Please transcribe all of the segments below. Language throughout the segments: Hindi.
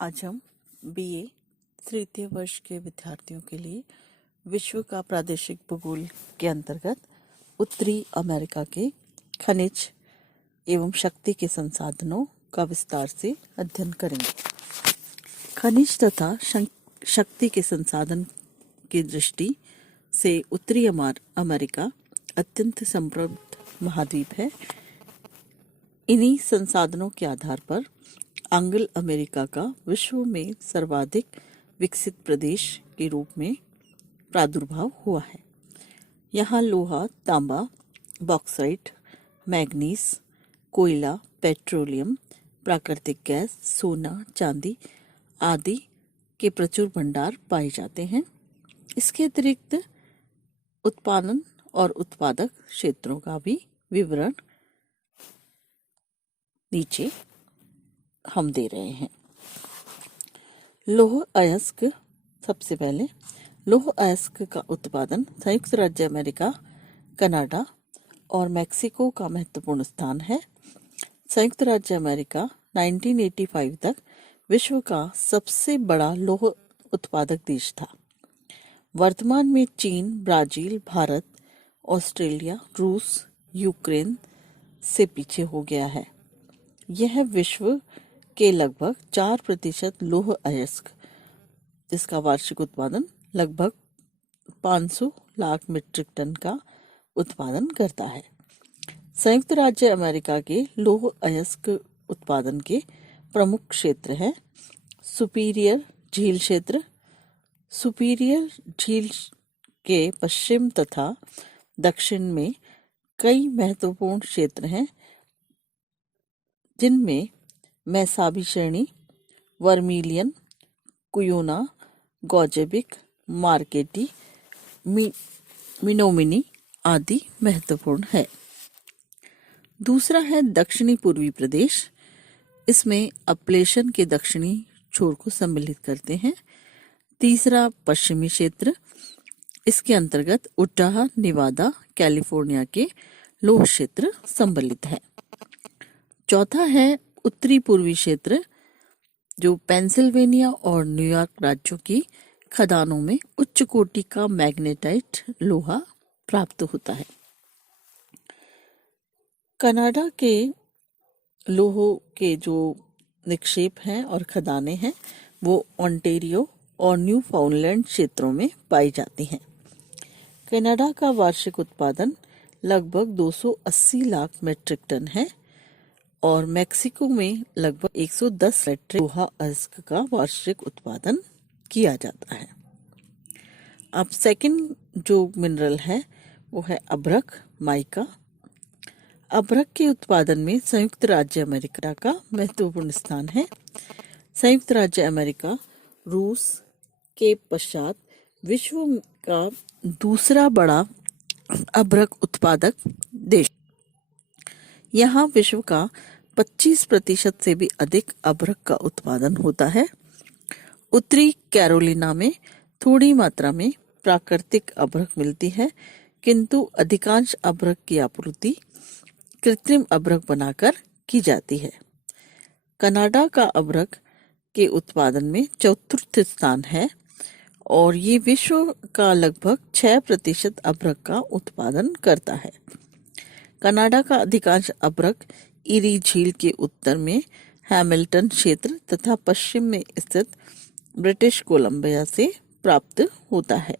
आज हम बीए तृतीय वर्ष के विद्यार्थियों के लिए विश्व का प्रादेशिक भूगोल के अंतर्गत उत्तरी अमेरिका के खनिज एवं शक्ति के संसाधनों का विस्तार से अध्ययन करेंगे। खनिज तथा शक्ति के संसाधन की दृष्टि से उत्तरी अमेरिका अत्यंत समृद्ध महाद्वीप है। इन्हीं संसाधनों के आधार पर एंग्लो अमेरिका का विश्व में सर्वाधिक विकसित प्रदेश के रूप में प्रादुर्भाव हुआ है। यहाँ लोहा, तांबा, बॉक्साइट, मैग्नीज, कोयला, पेट्रोलियम, प्राकृतिक गैस, सोना, चांदी आदि के प्रचुर भंडार पाए जाते हैं। इसके अतिरिक्त उत्पादन और उत्पादक क्षेत्रों का भी विवरण नीचे हम दे रहे हैं। लौह अयस्क, सबसे पहले लौह अयस्क का उत्पादन संयुक्त राज्य अमेरिका, कनाडा और मेक्सिको का महत्वपूर्ण स्थान है। संयुक्त राज्य अमेरिका 1985 तक विश्व का सबसे बड़ा लौह उत्पादक देश था। वर्तमान में चीन, ब्राजील, भारत, ऑस्ट्रेलिया, रूस, यूक्रेन से पीछे हो गया है। यह विश्व के लगभग 4% लौह अयस्क, जिसका वार्षिक उत्पादन लगभग 500 लाख मीट्रिक टन का उत्पादन करता है। संयुक्त राज्य अमेरिका के लौह अयस्क उत्पादन के प्रमुख क्षेत्र हैं सुपीरियर झील क्षेत्र। सुपीरियर झील के पश्चिम तथा दक्षिण में कई महत्वपूर्ण क्षेत्र हैं, जिनमें मैसाबी श्रेणी, वर्मिलियन, कुयोना, गौजेबिक, मार्केटी, मिनोमिनी आदि महत्वपूर्ण है। दूसरा है दक्षिणी पूर्वी प्रदेश। इसमें अपलेशन के दक्षिणी छोर को सम्मिलित करते हैं। तीसरा पश्चिमी क्षेत्र, इसके अंतर्गत उटाह, नेवादा, कैलिफोर्निया के लौह क्षेत्र सम्मिलित है। चौथा है उत्तरी पूर्वी क्षेत्र, जो पेंसिल्वेनिया और न्यूयॉर्क राज्यों की खदानों में उच्च कोटि का मैग्नेटाइट लोहा प्राप्त होता है। कनाडा के लोहों के जो निक्षेप हैं और खदानें हैं, वो ओंटारियो और न्यू फाउंडलैंड क्षेत्रों में पाई जाती हैं। कनाडा का वार्षिक उत्पादन लगभग 280 लाख मीट्रिक टन है और मेक्सिको में लगभग 110 मीट्रिक लोहा अयस्क का वार्षिक उत्पादन किया जाता है। अब सेकंड जो मिनरल है वो है अभ्रक, माइका। अभ्रक के उत्पादन में संयुक्त राज्य अमेरिका का महत्वपूर्ण स्थान है। संयुक्त राज्य अमेरिका रूस के पश्चात विश्व का दूसरा बड़ा अभ्रक उत्पादक देश। यहाँ विश्व का 25% से भी अधिक अभ्रक का उत्पादन होता है। उत्तरी कैरोलिना में थोड़ी मात्रा में प्राकृतिक अभ्रक मिलती है, किंतु अधिकांश अभ्रक की आपूर्ति कृत्रिम अभ्रक बनाकर की जाती है। कनाडा का अभ्रक के उत्पादन में चतुर्थ स्थान है और ये विश्व का लगभग 6% अभ्रक का उत्पादन करता है। कनाडा का अधिकांश अभ्रक इरी झील के उत्तर में हैमिल्टन क्षेत्र तथा पश्चिम में स्थित ब्रिटिश कोलंबिया से प्राप्त होता है।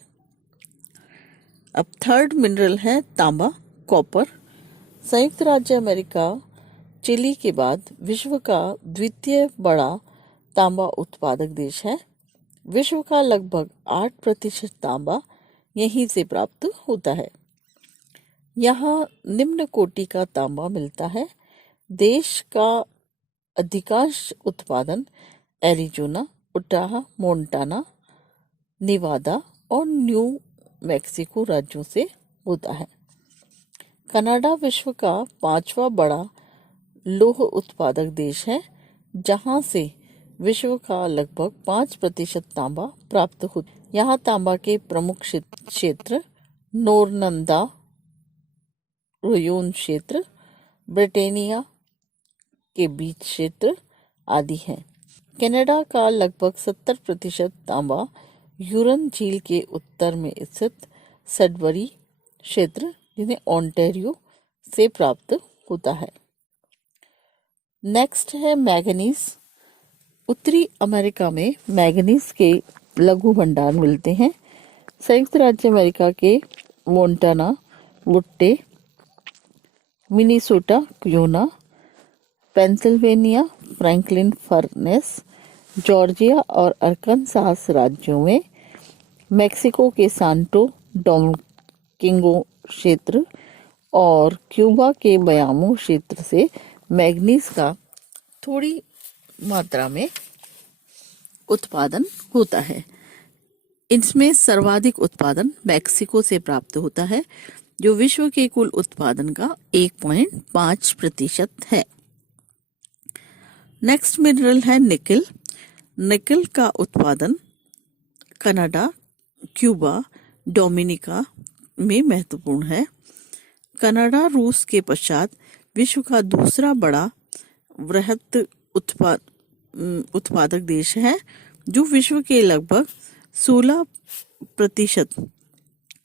अब थर्ड मिनरल है तांबा, कॉपर। संयुक्त राज्य अमेरिका चिली के बाद विश्व का द्वितीय बड़ा तांबा उत्पादक देश है। विश्व का लगभग 8% तांबा यहीं से प्राप्त होता है। यहाँ निम्न कोटि का तांबा मिलता है। देश का अधिकांश उत्पादन एरिजोना, उटाह, मोंटाना, नेवादा और न्यू मैक्सिको राज्यों से होता है। कनाडा विश्व का 5वां बड़ा लौह उत्पादक देश है, जहां से विश्व का लगभग 5% तांबा प्राप्त होता है। यहाँ तांबा के प्रमुख क्षेत्र नोर्नंदा, रोयोन क्षेत्र, ब्रिटेनिया के बीच क्षेत्र आदि हैं। कनाडा का लगभग 70% तांबा ह्यूरन झील के उत्तर में स्थित सडबरी क्षेत्र, जिन्हें ओंटारियो से प्राप्त होता है। नेक्स्ट है मैग्नीज। उत्तरी अमेरिका में मैग्नीज के लघु भंडार मिलते हैं। संयुक्त राज्य अमेरिका के मोंटाना, वुट्टे, मिनीसोटा, क्योना, पेंसिल्वेनिया, फ्रैंकलिन फर्नेस, जॉर्जिया और अरकानसास राज्यों में, मेक्सिको के सांतो डोमिंगो क्षेत्र और क्यूबा के बयामो क्षेत्र से मैग्नीज का थोड़ी मात्रा में उत्पादन होता है। इसमें सर्वाधिक उत्पादन मैक्सिको से प्राप्त होता है, जो विश्व के कुल उत्पादन का 1.5% है। नेक्स्ट मिनरल है निकल। निकल का उत्पादन कनाडा, क्यूबा, डोमिनिका में महत्वपूर्ण है। कनाडा रूस के पश्चात विश्व का दूसरा बड़ा वृहत उत्पादक देश है, जो विश्व के लगभग 16%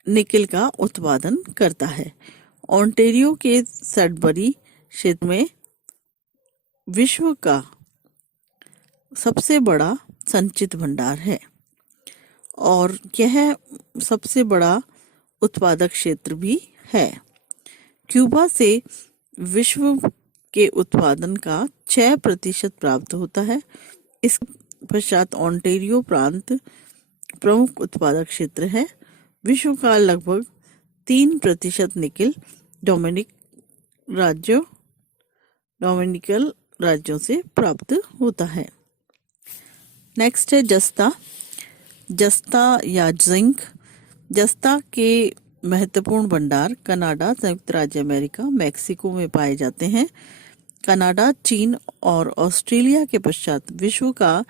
निकल का उत्पादन करता है। ओंटारियो के सडबरी क्षेत्र में विश्व का सबसे बड़ा संचित भंडार है और यह सबसे बड़ा उत्पादक क्षेत्र भी है। क्यूबा से विश्व के उत्पादन का 6% प्राप्त होता है। इस पश्चात ओंटारियो प्रांत प्रमुख उत्पादक क्षेत्र है। विश्व का लगभग 3% निकल डोमिनिकल राज्यों से प्राप्त होता है। नेक्स्ट है जस्ता। जस्ता या जिंक। जस्ता के महत्वपूर्ण भंडार कनाडा, संयुक्त राज्य अमेरिका, मैक्सिको में पाए जाते हैं। कनाडा, चीन और ऑस्ट्रेलिया के पश्चात विश्व का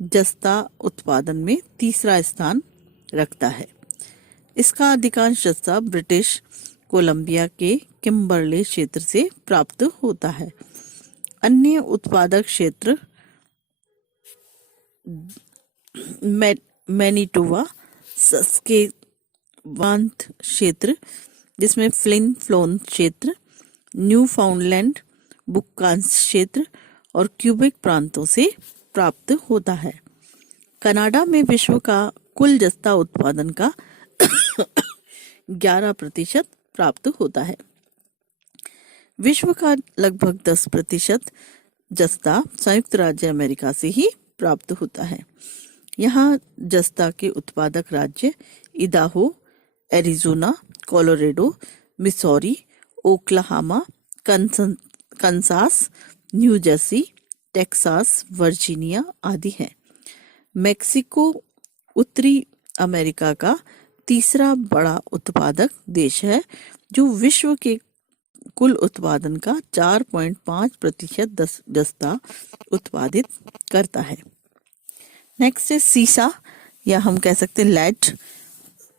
जस्ता उत्पादन में तीसरा स्थान रखता है। इसका अधिकांश जस्ता ब्रिटिश कोलंबिया के किम्बरले क्षेत्र से प्राप्त होता है। अन्य उत्पादक क्षेत्र मैनिटोबा, सस्केवान क्षेत्र, जिसमें फ्लिन फ्लोन क्षेत्र, न्यूफाउंडलैंड, बुक्कांस क्षेत्र और क्यूबेक प्रांतों से प्राप्त होता है। कनाडा में विश्व का कुल जस्ता उत्पादन का 11% प्राप्त होता है। विश्व का लगभग 10% जस्ता संयुक्त राज्य अमेरिका से ही प्राप्त होता है। यहाँ जस्ता के उत्पादक राज्य इदाहो, Arizona, Colorado, Missouri, Oklahoma, Kansas, new Jersey, Texas, Virginia आदि हैं। मेक्सिको उत्तरी अमेरिका का तीसरा बड़ा उत्पादक देश है, जो विश्व के कुल उत्पादन का 4.5% जस्ता उत्पादित करता है। नेक्स्ट है सीसा, या हम कह सकते हैं लेड।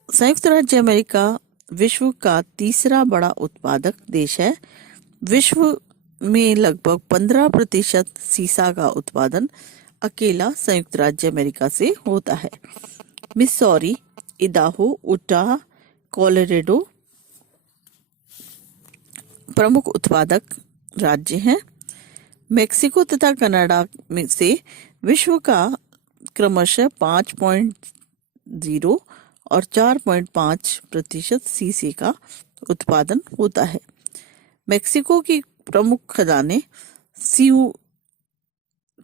संयुक्त राज्य अमेरिका विश्व का तीसरा बड़ा उत्पादक देश है। विश्व में लगभग 15% सीसा का उत्पादन अकेला संयुक्त राज्य अमेरिका से होता है। मिसौरी, इदाहो, उटाह, कोलोराडो प्रमुख उत्पादक राज्य हैं। मेक्सिको तथा कनाडा में से विश्व का क्रमशः 5.0 और 4.5% सीसे का उत्पादन होता है। मेक्सिको की प्रमुख खदानें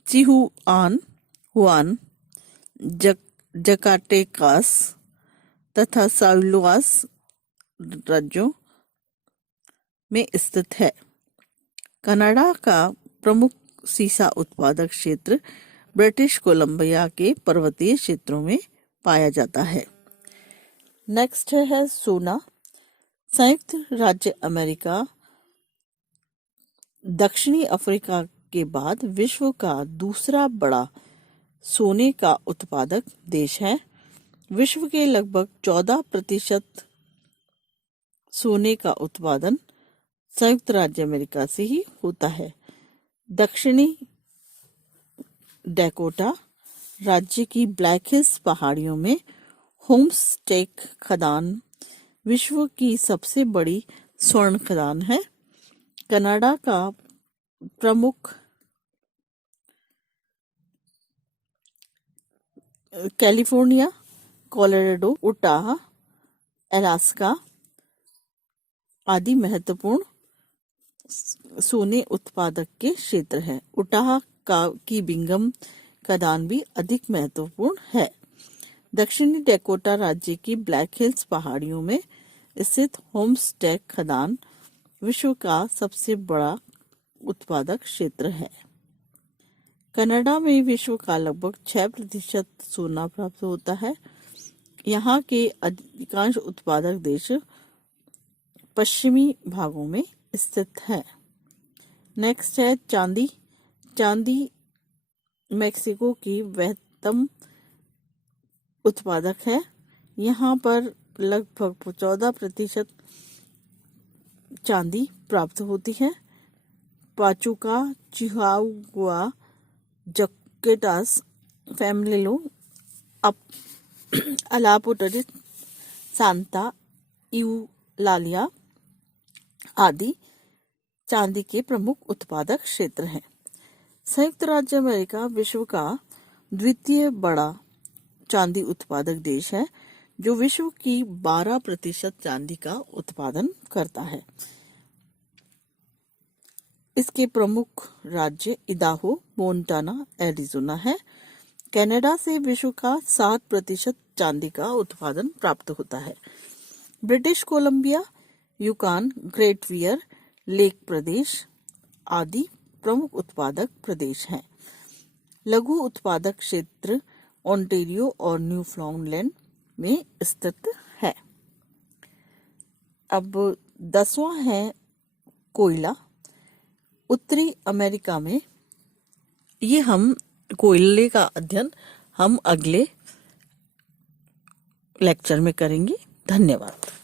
चिहुआन, हुआन, जकाटेकास तथा सालुआस राज्यों में स्थित है। कनाडा का प्रमुख सीसा उत्पादक क्षेत्र ब्रिटिश कोलंबिया के पर्वतीय क्षेत्रों में पाया जाता है। नेक्स्ट है सोना। संयुक्त राज्य अमेरिका दक्षिणी अफ्रीका के बाद विश्व का दूसरा बड़ा सोने का उत्पादक देश है। विश्व के लगभग 14% सोने का उत्पादन संयुक्त राज्य अमेरिका से ही होता है। दक्षिणी डैकोटा राज्य की ब्लैक हिल्स पहाड़ियों में होम्सटेक खदान विश्व की सबसे बड़ी स्वर्ण खदान है। कनाडा का प्रमुख कैलिफोर्निया, कोलोराडो, उटाह, अलास्का आदि महत्वपूर्ण सोने उत्पादक के क्षेत्र है। उटाह की बिंगम खदान भी अधिक महत्वपूर्ण है। दक्षिणी डैकोटा राज्य की ब्लैक हिल्स पहाड़ियों में स्थित होम्सटेक खदान विश्व का सबसे बड़ा उत्पादक क्षेत्र है। कनाडा में विश्व का लगभग 6% सोना प्राप्त होता है। यहाँ के अधिकांश उत्पादक देश पश्चिमी भागों में स्थित है। नेक्स्ट है चांदी। चांदी मेक्सिको की वृहत्तम उत्पादक है। यहाँ पर लगभग 14% चांदी प्राप्त होती है। पाचुका, चिहुआहुआ, जक्वेटास, फैमिलिनो, अलापुर्टा, सांता यूलालिया आदि चांदी के प्रमुख उत्पादक क्षेत्र हैं। संयुक्त राज्य अमेरिका विश्व का द्वितीय बड़ा चांदी उत्पादक देश है, जो विश्व की 12% चांदी का उत्पादन करता है। इसके प्रमुख राज्य इदाहो, मोंटाना, एरिज़ोना है। कनाडा से विश्व का 7% चांदी का उत्पादन प्राप्त होता है। British Columbia, Yukon, Great Bear Lake प्रदेश आदि प्रमुख उत्पादक प्रदेश हैं। लघु उत्पादक क्षेत्र ओंटारियो और न्यूफाउंडलैंड में स्थित है। अब 10वां है कोयला। उत्तरी अमेरिका में हम कोयले का अध्ययन हम अगले लेक्चर में करेंगे। धन्यवाद।